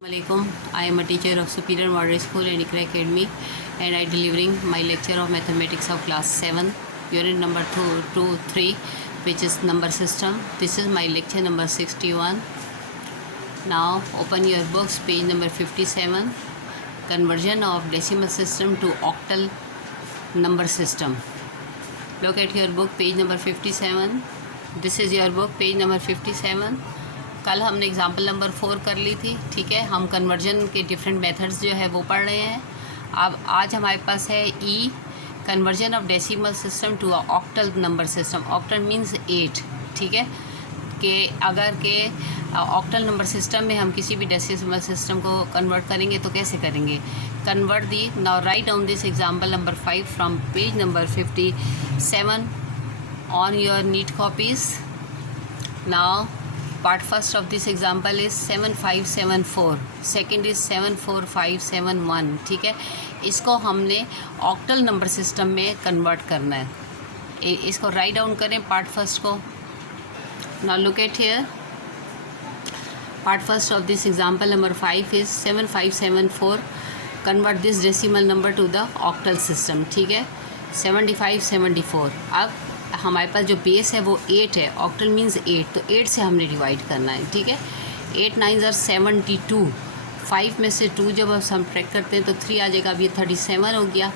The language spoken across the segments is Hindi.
Assalamualaikum. I am a teacher of Superior Model School and ICRA Academy, and I delivering my lecture of mathematics of class 7, unit number 3, which is number system. This is my lecture number 61. Now open your books, page number 57, conversion of decimal system to octal number system. Look at your book, page number 57. This is your book, page number 57. कल हमने एग्ज़ाम्पल नंबर 4 कर ली थी, ठीक है। हम कन्वर्जन के डिफरेंट मेथड्स जो है वो पढ़ रहे हैं। अब आज हमारे पास है a conversion of decimal system to octal number system. Octal means 8, ठीक है। कि अगर के ऑक्टल नंबर सिस्टम में हम किसी भी डेसिमल सिस्टम को कन्वर्ट करेंगे तो कैसे करेंगे। Convert the now write down this example number 5 from page number 57 on your neat copies. Now part first of this example is 7574, second is 74571, ठीक है। इसको हमने ऑक्टल नंबर सिस्टम में कन्वर्ट करना है। इसको राइट डाउन करें पार्ट फर्स्ट को। Now look at here, part first of this example number 5 is 7574, convert this decimal number two the octal system, ठीक है। 7574, अब हमारे पास जो बेस है वो 8 है, ऑक्टल मींस 8, तो 8 से हमने डिवाइड करना है, ठीक है। 8 9 are 72, 5 में से 2 जब हम ट्रैक करते हैं तो 3 आ जाएगा। अब ये 37 हो गया।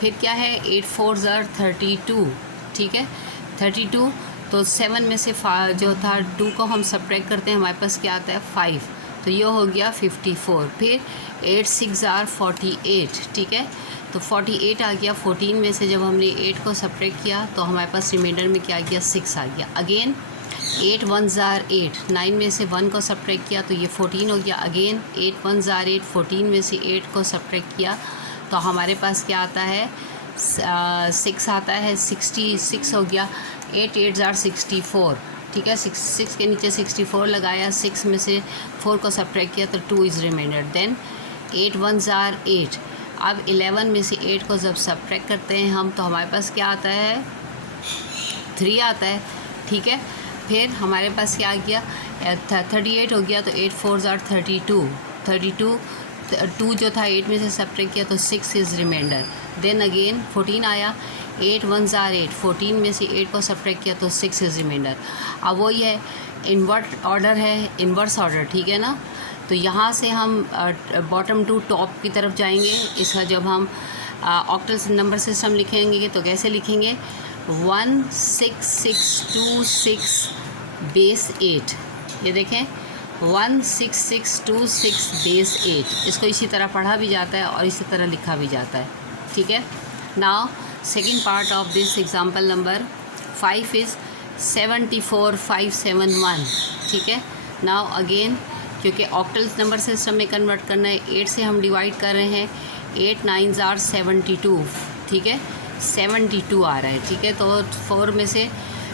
फिर क्या है, 8 4 are 32, ठीक है। 32 तो 7 में से जो था 2 को हम सब्ट्रैक्ट करते हैं, हमारे पास क्या आता है 5, तो ये हो गया 54। फिर 8 6 are 48, ठीक है। तो 48 आ गया। 14 में से जब हमने 8 को सब्ट्रैक्ट किया तो हमारे पास रिमाइंडर में क्या आ गया 6 आ गया। अगेन 8 1 are 8, 9 में से 1 को सब्ट्रैक्ट किया तो ये 14 हो गया। अगेन 8 1 are 8, 14 में से 8 को सब्ट्रैक्ट किया तो हमारे पास क्या आता है 6 आता है। 66 हो गया। 8 8 are 64, ठीक है। 6 के नीचे 64 लगाया, 6 में से 4 को सब्ट्रैक्ट किया तो 2 इज़ रिमाइंडर। देन 8 1 are 8, अब 11 में से 8 को जब सब्ट्रैक्ट करते हैं हम तो हमारे पास क्या आता है 3 आता है, ठीक है। फिर हमारे पास क्या आ गया 38 हो गया। तो 8 4 are 32, 2 जो था 8 में से सब्ट्रैक्ट किया तो 6 इज़ रिमाइंडर। देन अगेन 14 आया। 8 1 are 8, 14 में से 8 को सब्ट्रैक्ट किया तो 6 इज़ रिमाइंडर। अब वही है, इन्वर्ट ऑर्डर है, इन्वर्स ऑर्डर, ठीक है ना। तो यहाँ से हम बॉटम टू टॉप की तरफ जाएंगे। इसका जब हम ऑक्टल नंबर सिस्टम लिखेंगे तो कैसे लिखेंगे 16626 बेस 8, ये देखें 16626 बेस 8। इसको इसी तरह पढ़ा भी जाता है और इसी तरह लिखा भी जाता है, ठीक है। Now second part of this example number 5 is 74571, ठीक है। नाउ अगेन क्योंकि ऑक्टल नंबर सिस्टम में कन्वर्ट करना है, 8 से हम डिवाइड कर रहे हैं। 8 9 are 72, ठीक है। 72 आ रहा है, ठीक है। तो 4 में से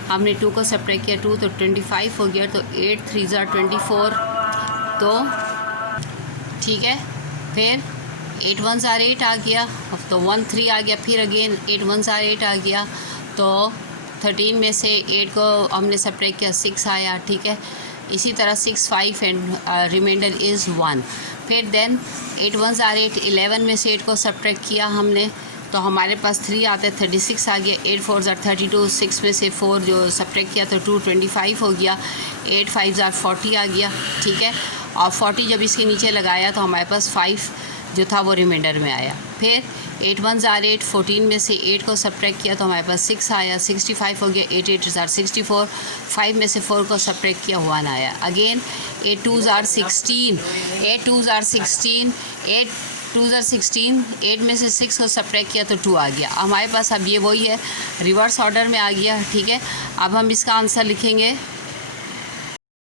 हमने 2 को सब्ट्रैक्ट किया, 2 तो 25 हो गया। तो 8 3 are 24, तो ठीक है। फिर 8 1 are 8 आ गया, तो 1 3 आ गया। फिर अगेन 8 1 are 8 आ गया, तो 13 में से 8 को हमने सब्ट्रैक्ट किया, 6 आया, ठीक है। इसी तरह 6 5 एंड रिमाइंडर इज़ 1। फिर देन 8 1 are 8, 11 में से 8 को सब्ट्रैक्ट किया हमने तो हमारे पास 3 आता है, 36 आ गया। 8 4 are 32, 6 में से 4 जो सब्ट्रैक्ट किया तो 2 25 हो गया। 8 5 are 40 आ गया, ठीक है। और 40 जब इसके नीचे लगाया तो हमारे पास 5 जो था वो रिमाइंडर में आया। फिर 8 1 are 8, 14 में से 8 को सब्ट्रैक्ट किया तो हमारे पास 6 आया। 65 हो गया। 8 8 are 64, 5 में से 4 को सब्ट्रैक्ट किया 1 आया। अगेन 8 2 are 16, 8 2 are 16, 8 2 are 16, 8 में से 6 को सब्ट्रैक्ट किया तो 2 आ गया। हमारे पास अब ये वही है, रिवर्स ऑर्डर में आ गया, ठीक है। अब हम इसका आंसर लिखेंगे